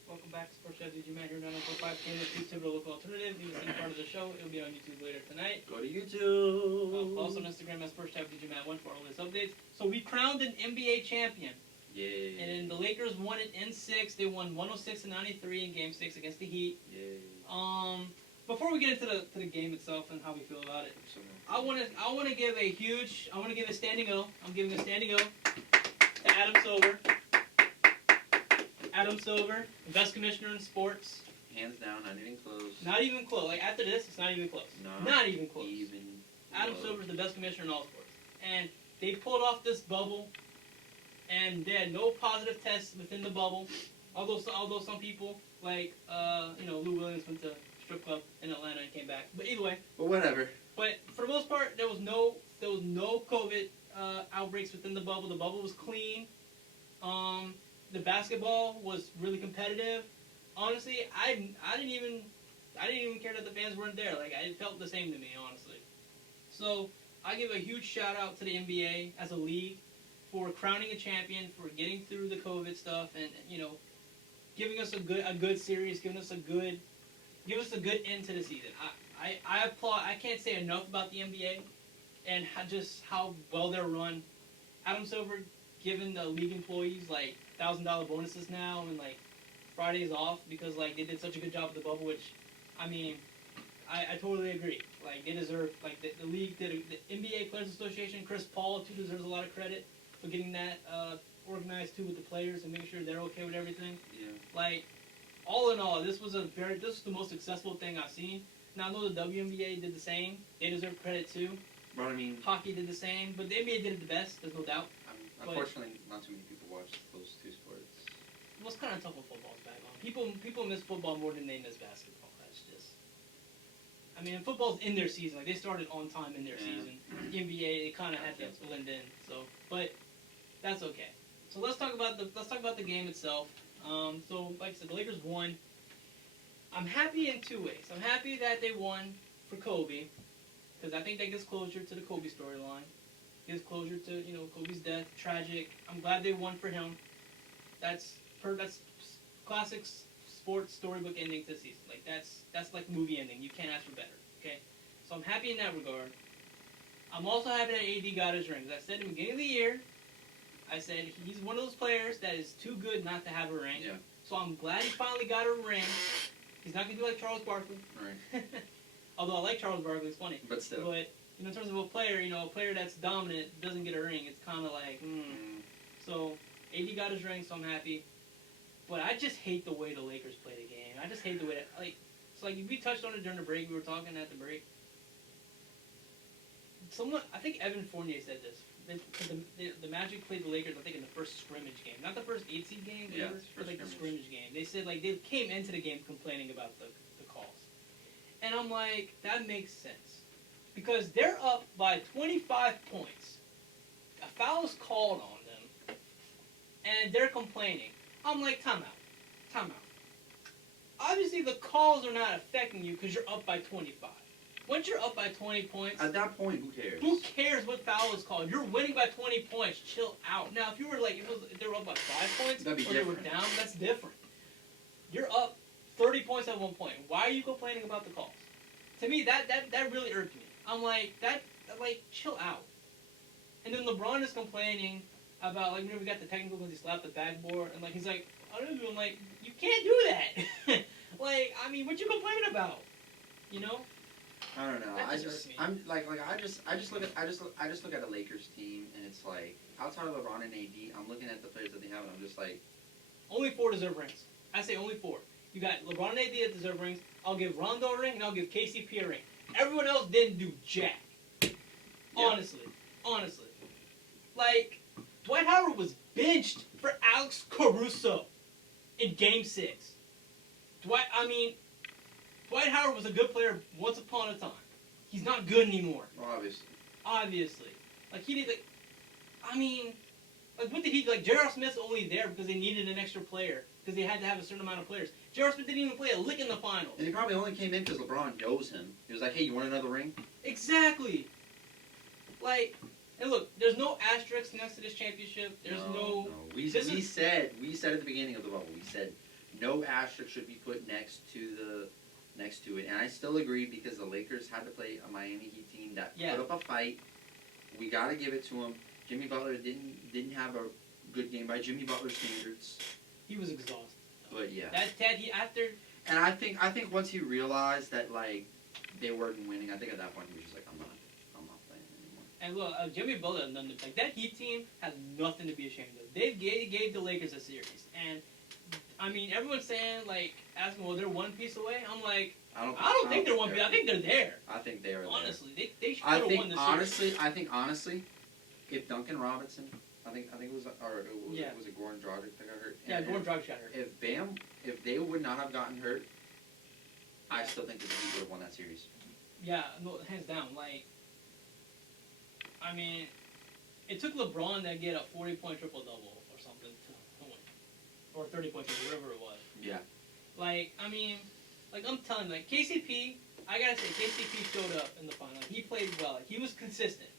Welcome back to Sportschat. DJ Matt here, 945 Canada, Tuesday, local alternative. If you see part of the show, it'll be on YouTube later tonight. Go to YouTube. Follow us on Instagram at Sportschat DJ Matt 1 for all latest updates. So we crowned an NBA champion. Yay. And the Lakers won it in 6. They won 106-93 in Game 6 against the Heat. Yay. Before we get into the game itself and how we feel about it, I want to give a standing O. I'm giving a standing O to Adam Silver. Adam Silver, the best commissioner in sports. Hands down, not even close. Not even close. Like after this, it's not even close. Not even close. Adam Silver's the best commissioner in all sports, and they pulled off this bubble, and they had no positive tests within the bubble. Although some people like Lou Williams went to strip club in Atlanta and came back. But either way. But whatever. But for the most part, there was no COVID outbreaks within the bubble. The bubble was clean. The basketball was really competitive. Honestly, I didn't even care that the fans weren't there. Like it felt the same to me, honestly. So I give a huge shout out to the NBA as a league for crowning a champion, for getting through the COVID stuff, and giving us a good series, giving us a good end to the season. I applaud. I can't say enough about the NBA and just how well they're run. Adam Silver giving the league employees like $1,000 bonuses now and like Fridays off because like they did such a good job with the bubble, which I mean I totally agree. Like they deserve the league did the NBA Players Association. Chris Paul too deserves a lot of credit for getting that organized too with the players and making sure they're okay with everything. Yeah. Like all in all, this was the most successful thing I've seen. Now I know the WNBA did the same. They deserve credit too. But I mean, hockey did the same, but the NBA did it the best. There's no doubt. Unfortunately, not too many people watch those two sports. Well, it's kind of tough when football's back on. People miss football more than they miss basketball. That's just. I I mean, football's in their season. Like, they started on time in their season. The NBA, they kind of had to blend in. So, but that's okay. So let's talk about the game itself. So, like I said, the Lakers won. I'm happy in two ways. I'm happy that they won for Kobe, because I think that gives closure to the Kobe storyline. Gives closure to, Kobe's death, tragic. I'm glad they won for him. That's classic sports storybook ending to the season. Like, that's like movie ending. You can't ask for better. Okay, so I'm happy in that regard. I'm also happy that AD got his ring. As I said in the beginning of the year, I said he's one of those players that is too good not to have a ring. Yeah. So I'm glad he finally got a ring. He's not gonna do like Charles Barkley. Right. Although I like Charles Barkley, it's funny. But still. But in terms of a player, a player that's dominant doesn't get a ring. It's kind of like, So AD got his ring, so I'm happy. But I just hate the way the Lakers play the game. I just hate the way that, it's like we touched on it during the break. We were talking at the break. I think Evan Fournier said this. The Magic played the Lakers, I think, in the first scrimmage game. Not the first 8-seed game, but like the scrimmage game. They said, they came into the game complaining about the calls. And I'm like, that makes sense. Because they're up by 25 points. A foul is called on them. And they're complaining. I'm like, time out. Obviously, the calls are not affecting you because you're up by 25. Once you're up by 20 points... At that point, who cares? Who cares what foul is called? You're winning by 20 points. Chill out. Now, if you were if they were up by 5 points, That'd be or different. they were down, that's different. You're up 30 points at one point. Why are you complaining about the calls? To me, that really irked me. I'm like, chill out. And then LeBron is complaining about, whenever we got the technical because he slapped the backboard, and, he's like, I don't know, I'm like, you can't do that. What you complaining about? I don't know. That just hurts me. I just look at a Lakers team, and it's like, outside of LeBron and AD, I'm looking at the players that they have, and I'm just like, only 4 deserve rings. I say only 4. You got LeBron and AD that deserve rings. I'll give Rondo a ring, and I'll give KCP a ring. Everyone else didn't do jack. Honestly. Dwight Howard was benched for Alex Caruso in Game 6. Dwight Howard was a good player once upon a time. He's not good anymore. Obviously. What did he... J.R. Smith's only there because they needed an extra player. Because they had to have a certain amount of players. J.R. Smith didn't even play a lick in the finals. And he probably only came in because LeBron knows him. He was like, hey, you want another ring? Exactly. And look, there's no asterisk next to this championship. There's no... We said at the beginning of the bubble, we said no asterisk should be put next to it. And I still agree because the Lakers had to play a Miami Heat team that put up a fight. We got to give it to him. Jimmy Butler didn't have a good game by Jimmy Butler standards. He was exhausted. But yeah. And I think once he realized that they weren't winning, I think at that point he was just like, I'm not playing anymore. And look, Jimmy Butler, that Heat team has nothing to be ashamed of. They gave the Lakers a series, and everyone's saying asking, well, they're one piece away. I'm like, I don't think they're one piece. I think they're there. I think they are. Honestly, they should have won the series. I think honestly, if Duncan Robinson, was it Goran Dragic that got hurt? Yeah, Goran Dragic got hurt. If they would not have gotten hurt, I still think the Heat would have won that series. Yeah, no, hands down. It took LeBron to get a 40-point triple-double or something to win. Or 30-point triple, whatever it was. Yeah. I'm telling you, KCP, I gotta say, KCP showed up in the final. He played well. He was consistent.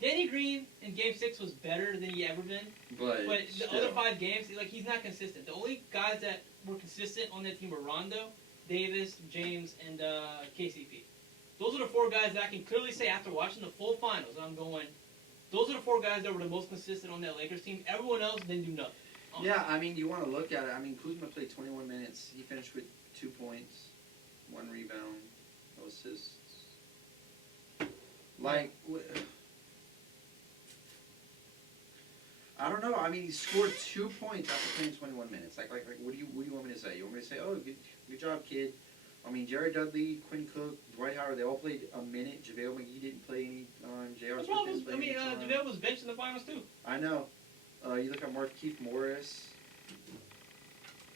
Danny Green in Game 6 was better than he ever been. But the other 5 games, he's not consistent. The only guys that were consistent on that team were Rondo, Davis, James, and KCP. Those are the 4 guys that I can clearly say after watching the full finals, I'm going, those are the 4 guys that were the most consistent on that Lakers team. Everyone else didn't do nothing. Yeah, you want to look at it. Kuzma played 21 minutes. He finished with 2 points, 1 rebound, no assists. I don't know. He scored 2 points after playing 21 minutes. What do you want me to say? You want me to say, oh, good job, kid? Jared Dudley, Quinn Cook, Dwight Howard, they all played a minute. JaVale McGee didn't play any time. J.R. Smith didn't play any time. JaVale was benched in the finals, too. I know. You look at Markieff Morris.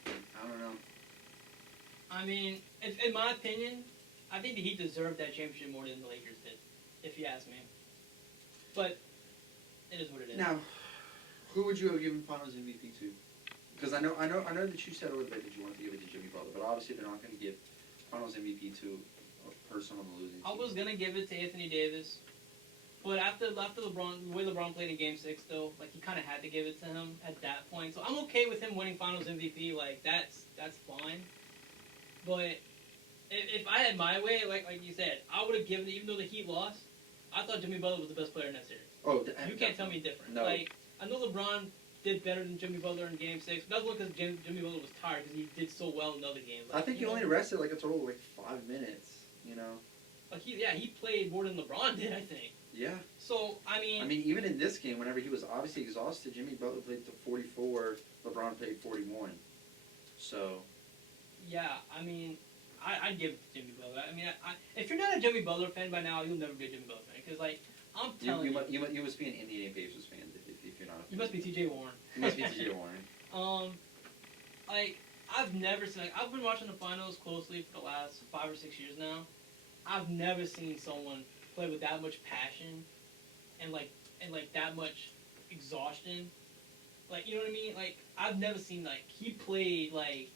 I don't know. In my opinion, I think the Heat deserved that championship more than the Lakers did, if you ask me. But it is what it is. Now, who would you have given Finals MVP to? Because I know that you said earlier that you wanted to give it to Jimmy Butler, but obviously they're not going to give Finals MVP to a person on the losing team. I was gonna give it to Anthony Davis, but after LeBron, the way LeBron played in Game 6, though, like he kind of had to give it to him at that point. So I'm okay with him winning Finals MVP. Like that's fine. But if I had my way, like you said, I would have given it, even though the Heat lost. I thought Jimmy Butler was the best player in that series. Oh, you can't tell me different. No. Like I know LeBron did better than Jimmy Butler in Game 6. But that's because Jimmy Butler was tired because he did so well in other games. Like, I think he only rested like a total of like 5 minutes. You know. Like he played more than LeBron did, I think. Yeah. So I mean, even in this game, whenever he was obviously exhausted, Jimmy Butler played to 44. LeBron played 41. So. Yeah, I mean, I'd give it to Jimmy Butler. I mean, if you're not a Jimmy Butler fan by now, you'll never be a Jimmy Butler fan. Because, like, I'm telling you. You must be an Indiana Pacers fan if you're not. You must be T.J. Warren. You must be T.J. Warren. Like, I've never seen, like, I've been watching the finals closely for the last 5 or 6 years now. I've never seen someone play with that much passion and that much exhaustion. Like, you know what I mean? Like, I've never seen, like, he played like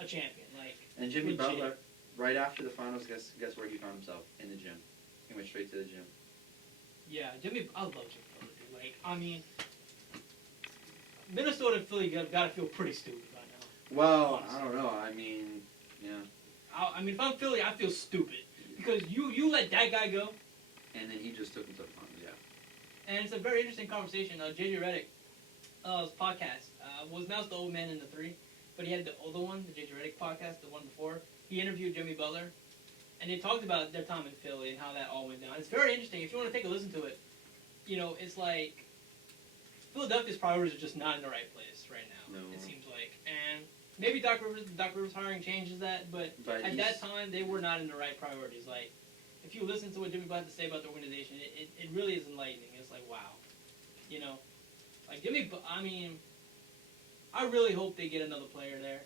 a champion. Like, and Jimmy legit. Butler, right after the finals, guess where he found himself? In the gym. He went straight to the gym. Yeah, I love Jimmy Butler, dude. Like, I mean, Minnesota and Philly gotta feel pretty stupid right now. Well, honestly. I don't know. I mean, yeah. I mean, if I'm Philly, I feel stupid. Because you let that guy go. And then he just took him to the finals, yeah. And it's a very interesting conversation. JJ Redick's podcast was announced the old man in the 3, but he had the older one, the JJ Redick podcast, the one before. He interviewed Jimmy Butler, and they talked about their time in Philly and how that all went down. It's very interesting. If you want to take a listen to it, you know, it's like Philadelphia's priorities are just not in the right place right now. No. It seems like, and maybe Doc Rivers hiring changes that, but at that time they were not in the right priorities. Like, if you listen to what Jimmy Butler had to say about the organization, it really is enlightening. It's like, wow, you know, like I mean, I really hope they get another player there.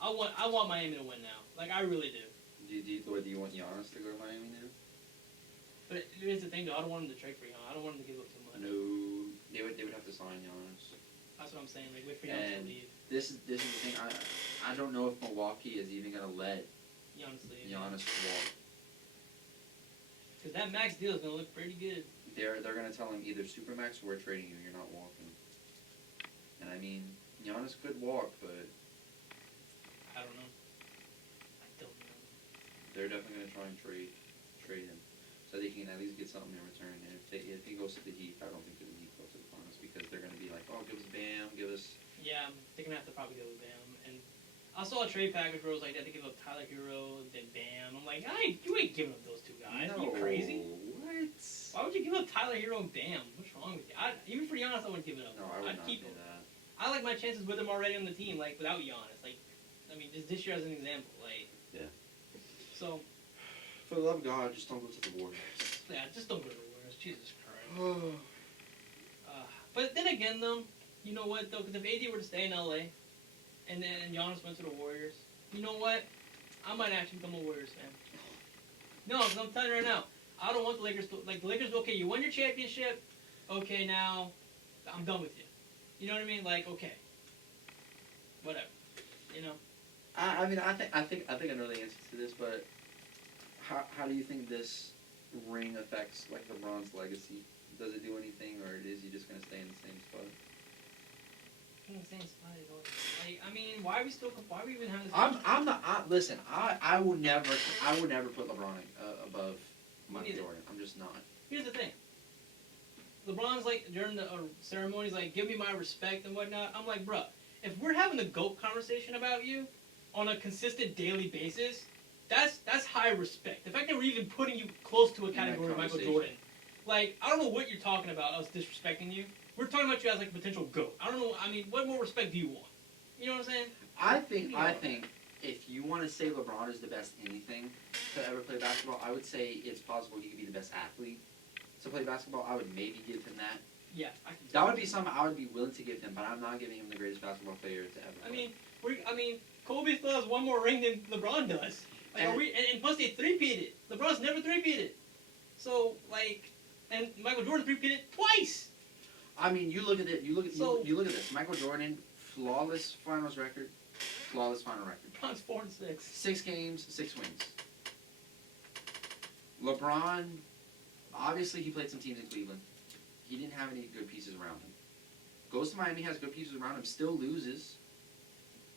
I want Miami to win now. Like, I really do. Do you want Giannis to go to Miami now? But here's the thing, though. I don't want him to trade for Giannis. I don't want him to give up too much. No, they would have to sign Giannis. That's what I'm saying. Like, wait for Giannis to leave. This is the thing. I don't know if Milwaukee is even gonna let Giannis leave. Giannis walk. Because that max deal is gonna look pretty good. They're gonna tell him either Supermax or we're trading you. You're not walking. And I mean, Giannis could walk, but I don't know. I don't know. They're definitely gonna try and trade him, so they can at least get something in return. And if he goes to the Heat, I don't think the Heat goes to the finals because they're gonna be like, oh, give us Bam, give us. Yeah, they're gonna have to probably go with Bam. And I saw a trade package where it was like they had to give up Tyler Hero, then Bam. I'm like, you ain't giving up those two guys. No, Are you crazy? What? Why would you give up Tyler Hero and Bam? What's wrong with you? Even for Giannis, I wouldn't give it up. No, I would I'd not keep do him. that. I like my chances with him already on the team, like without Giannis. Like, I mean, just this year as an example, like. Yeah. So. For the love of God, just don't go to the Warriors. Yeah, just don't go to the Warriors. Jesus Christ. But then again, though, you know what, though? Because if AD were to stay in LA, and Giannis went to the Warriors, you know what? I might actually become a Warriors fan. No, because I'm telling you right now, I don't want the Lakers to, like, the Lakers, okay, you won your championship, okay, now, I'm done with you. You know what I mean? Like, okay. Whatever. You know? I mean, I think I know the answer to this, but how do you think this ring affects, like, LeBron's legacy? Does it do anything, or is he just going to stay in the same spot? In the same spot, like, I mean, why are we even having this? Listen, I will never put LeBron above Michael Jordan. I'm just not. Here's the thing. LeBron's like, during the ceremonies, like, give me my respect and whatnot. I'm like, bruh, if we're having a GOAT conversation about you on a consistent daily basis, that's high respect. The fact that we're even putting you close to a category of Michael Jordan. Like, I don't know what you're talking about, us disrespecting you. We're talking about you as, like, a potential GOAT. I don't know, I mean, what more respect do you want? You know what I'm saying? I think if you want to say LeBron is the best anything to ever play basketball, I would say it's possible he could be the best athlete to play basketball. I would maybe give him that. Yeah. That would be something I would be willing to give him, but I'm not giving him the greatest basketball player to ever play. I mean, Kobe still has one more ring than LeBron does. Like, and plus they three-peated. LeBron's never three-peated. So, like, and Michael Jordan three-peated twice. I mean, you look at it. You look at this. Michael Jordan, flawless finals record. Flawless final record. LeBron's 4-6. 6 games, 6 wins. LeBron, obviously he played some teams in Cleveland. He didn't have any good pieces around him. Goes to Miami, has good pieces around him, still loses.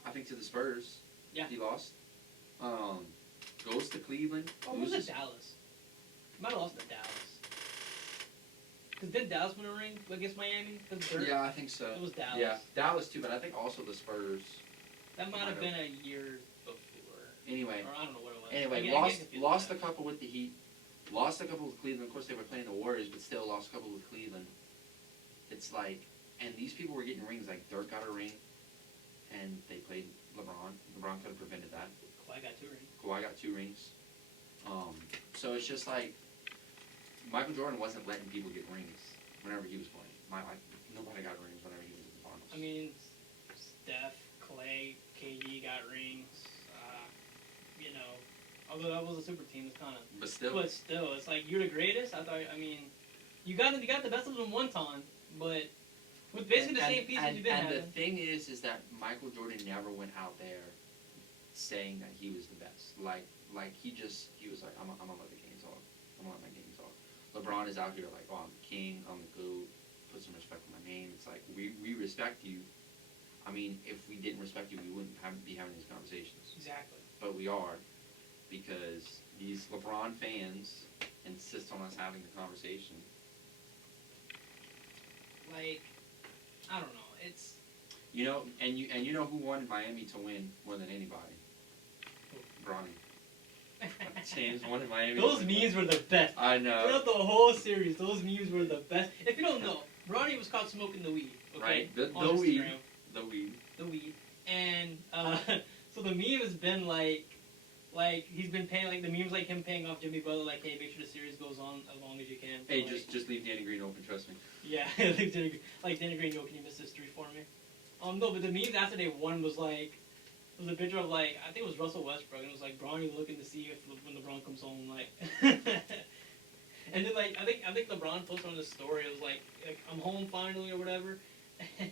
I think to the Spurs. Yeah. He lost. Goes to Cleveland. Oh, loses. it was Dallas. He might have lost to Dallas. Because did Dallas win a ring against Miami? Yeah, I think so. It was Dallas. Yeah, Dallas too, but I think also the Spurs. That might have been a year before. Anyway. Or I don't know what it was. Anyway, lost a couple with the Heat. Lost a couple with Cleveland. Of course, they were playing the Warriors, but still lost a couple with Cleveland. It's like, and these people were getting rings. Like, Dirk got a ring, and they played LeBron. LeBron could have prevented that. Kawhi got 2 rings. Kawhi got 2 rings. So it's just like, Michael Jordan wasn't letting people get rings whenever he was playing. Nobody got rings whenever he was in the finals. I mean, Steph, Clay, KD got rings. You know, although that was a super team, it's kind of. But still, it's like you're the greatest. I mean, you got the best of them one time, but with basically the same pieces you've been having. And the thing is that Michael Jordan never went out there saying that he was the best. Like he was like, I'm gonna let the games off. I'm gonna let my games off. LeBron is out here like, oh, I'm the king. I'm the GOAT. Put some respect on my name. It's like we respect you. I mean, if we didn't respect you, we wouldn't be having these conversations. Exactly. But we are, because these LeBron fans insist on us having the conversation. Like, I don't know. It's. You know, and you know who wanted Miami to win more than anybody? Bronny. James wanted Miami. Those memes were the best. I know. Throughout the whole series, those memes were the best. If you don't know, Bronny was caught smoking the weed. Okay? Right. The weed. The weed. The weed. And so the meme has been like he's been paying, like the memes like him paying off Jimmy Butler, like, hey, make sure the series goes on as long as you can. Hey, like, just leave Danny Green open. Trust me. Yeah, like Danny Green, yo, can you miss this 3 for me? No, but the memes after they won was like. It was a picture of, like, I think it was Russell Westbrook, and it was, like, Bronny looking to see if when LeBron comes home, like. And then, like, I think LeBron posted on this story, it was, like I'm home finally or whatever. And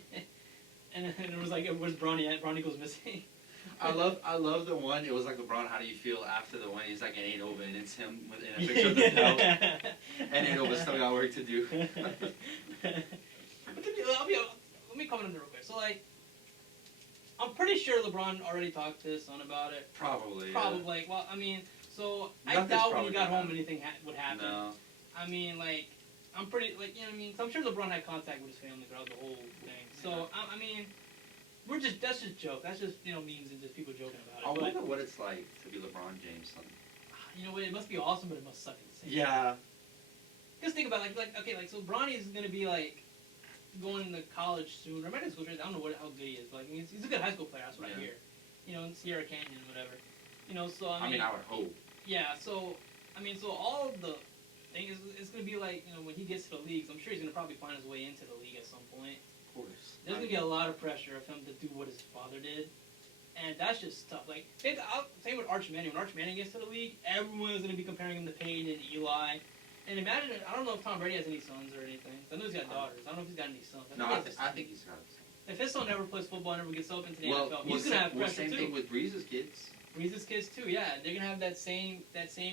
then it was, like, where's Bronny at? Bronny goes missing. I love the one, it was, like, LeBron, how do you feel after the win? He's like, it ain't over, and it's him in a picture of the belt. And ain't over, still got work to do. Let me comment on it real quick. So, like, I'm pretty sure LeBron already talked to his son about it. Probably. Probably. Well, I mean, so Nothing's I doubt when he got home happen. anything would happen. No. I mean, like, I'm pretty, like, you know what I mean? So I'm sure LeBron had contact with his family throughout the whole thing. So, I mean, that's just joke. That's just, you know, memes and just people joking about it. I wonder what it's like to be LeBron James' son. You know what? It must be awesome, but it must suck at the same time. Yeah. Just think about, so Bronny is going to be, like, going to college soon, or maybe school. I don't know how good he is, but like, I mean, he's a good high school player. That's what I hear. You know, in Sierra Canyon, whatever. You know, so I mean, I would hope. Yeah. So all of the thing is, it's gonna be like, you know, when he gets to the leagues, I'm sure he's gonna probably find his way into the league at some point. Of course. There's gonna be a lot of pressure of him to do what his father did, and that's just tough. Like, same with Arch Manning. When Arch Manning gets to the league, everyone's gonna be comparing him to Peyton and Eli. And imagine, I don't know if Tom Brady has any sons or anything. I know he's got daughters. I don't know if he's got any sons. I think he's got a son. If his son never plays football, never gets up into the NFL, he's gonna have pressure same too. thing with Breeze's kids. Breeze's kids too, yeah. They're gonna have that same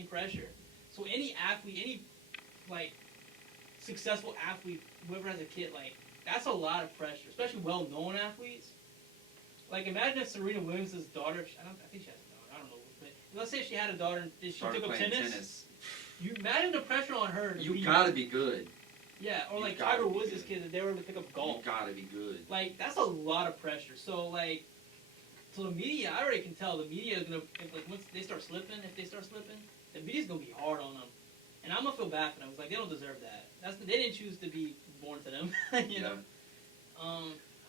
pressure. So any athlete, any like successful athlete, whoever has a kid, like that's a lot of pressure, especially well-known athletes. Like imagine if Serena Williams' daughter, I think she has a daughter. I don't know, but let's say she had a daughter and she took up tennis. You imagine the pressure on her. You gotta be good. Yeah, or like Tiger Woods' kids, if they were to pick up golf. You gotta be good. Like, that's a lot of pressure. So the media, I already can tell, the media is going to, once they start slipping, the media's going to be hard on them. And I'm going to feel bad for them. It's like, they don't deserve that. They didn't choose to be born to them, you know?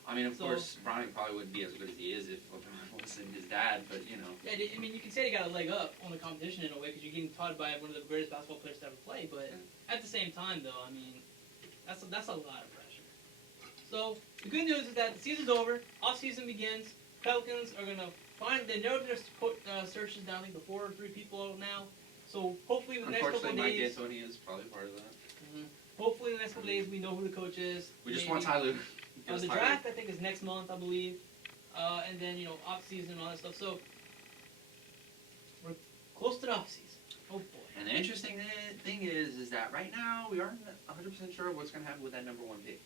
I mean, of course, Bronny probably wouldn't be as good as he is if LeBron wasn't his dad, but, you know. Yeah, I mean, you can say they got a leg up on the competition in a way because you're getting taught by one of the greatest basketball players to ever play, but at the same time, though, I mean, that's a lot of pressure. So, the good news is that the season's over, off-season begins, Pelicans are going to they narrowed their searches down, I think, to 4 or 3 people now. So hopefully in the next couple of Unfortunately, days. Mike D'Antoni is probably part of that. Hopefully in the next couple of days we know who the coach is. We just want Tyler. The draft I think is next month, I believe. And then off season and all that stuff. So we're close to the off season. Oh boy. And the interesting thing is that right now we aren't 100% sure what's going to happen with that number 1 pick.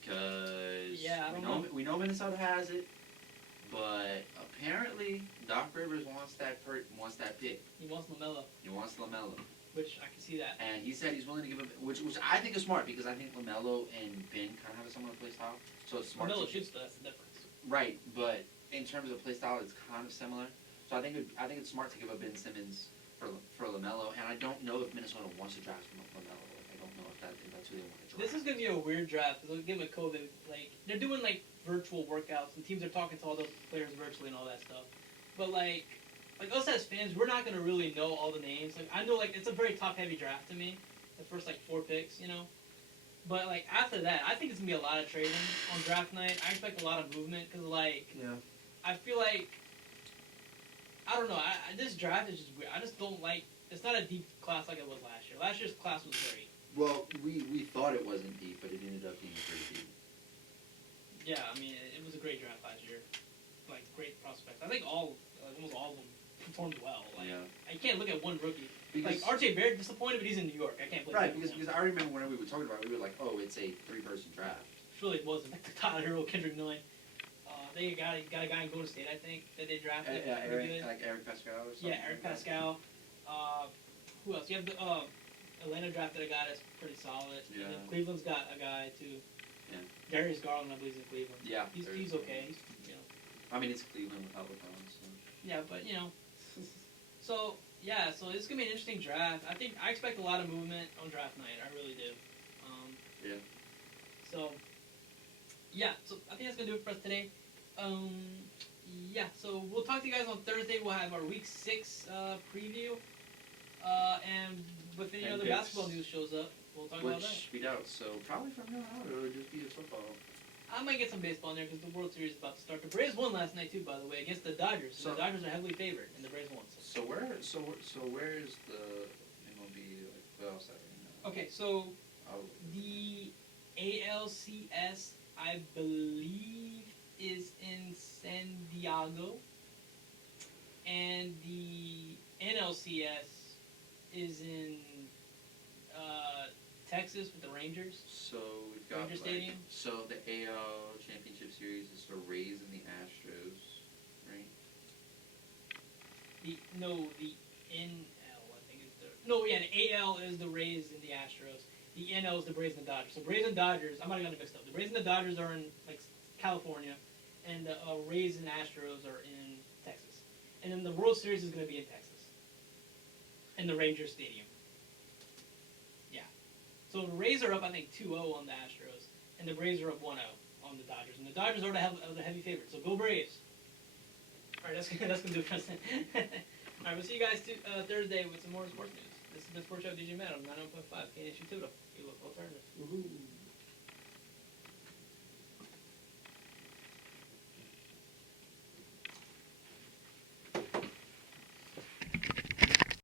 Because we know Minnesota has it, but apparently Doc Rivers wants that pick. He wants LaMelo. Which I can see that. And he said he's willing to give him, which I think is smart because I think LaMelo and Ben kind of have a similar play style. So it's smart. LaMelo shoots, that's the difference. Right, but in terms of play style, it's kind of similar. So I think it's smart to give up Ben Simmons for LaMelo, and I don't know if Minnesota wants to draft LaMelo. Like, I don't know if that's who they want to draft. This is gonna be a weird draft because given COVID, like they're doing like virtual workouts and teams are talking to all those players virtually and all that stuff. But like us as fans, we're not gonna really know all the names. Like I know like it's a very top heavy draft to me, the first like 4 picks, But like after that, I think it's gonna be a lot of trading on draft night. I expect a lot of movement because I feel like I don't know. This draft is just weird. I just don't like. It's not a deep class like it was last year. Last year's class was great. Well, we thought it wasn't deep, but it ended up being pretty deep. Yeah, I mean it was a great draft last year. Like great prospects. I think almost all of them performed well. Like, I can't look at one rookie. Because, like RJ Barrett disappointed, but he's in New York. I can't believe right because I remember whenever we were talking about it, we were like, oh, it's a 3-person draft. Surely it wasn't. Like the Tyler Hero, Kendrick Nunn. They got a guy in Golden State, I think, that they drafted. Eric Pascal or something. Yeah, Eric Pascal. Who else? You have the Atlanta drafted a guy that's pretty solid. Yeah. Cleveland's got a guy too. Yeah. Darius Garland, I believe, is in Cleveland. Yeah. He's okay. I mean, it's Cleveland without LeBron, so. Yeah, but So it's gonna be an interesting draft. I expect a lot of movement on draft night. I really do. So I think that's gonna do it for us today. So we'll talk to you guys on Thursday. We'll have our Week 6 preview, and if any other basketball news shows up, we'll talk about that. Which we doubt. So probably from now on, it'll just be a football. I might get some baseball in there because the World Series is about to start. The Braves won last night too, by the way, against the Dodgers. So the Dodgers are heavily favored, and the Braves won. So where is the MLB playoffs at right now? Okay, so the ALCS, I believe, is in San Diego, and the NLCS is in Texas with the Rangers. So we've got Ranger Stadium. So the AL Championship Series is the Rays and the Astros, right? The NL, I think is the AL is the Rays and the Astros. The NL is the Braves and the Dodgers. So Braves and Dodgers, I might have gotten it mixed up. The Braves and the Dodgers are in like California, and the Rays and Astros are in Texas. And then the World Series is going to be in Texas, in the Ranger Stadium. Yeah. So the Rays are up, I think, 2-0 on the Astros, and the Braves are up 1-0 on the Dodgers. And the Dodgers are the heavy favorites. So go Braves. All right, that's going to do it for us. All right, we'll see you guys Thursday with some more sports news. This has been Sportschat with DJ Matt on 9.5 KNSU Tudo. You look alternative. Woohoo.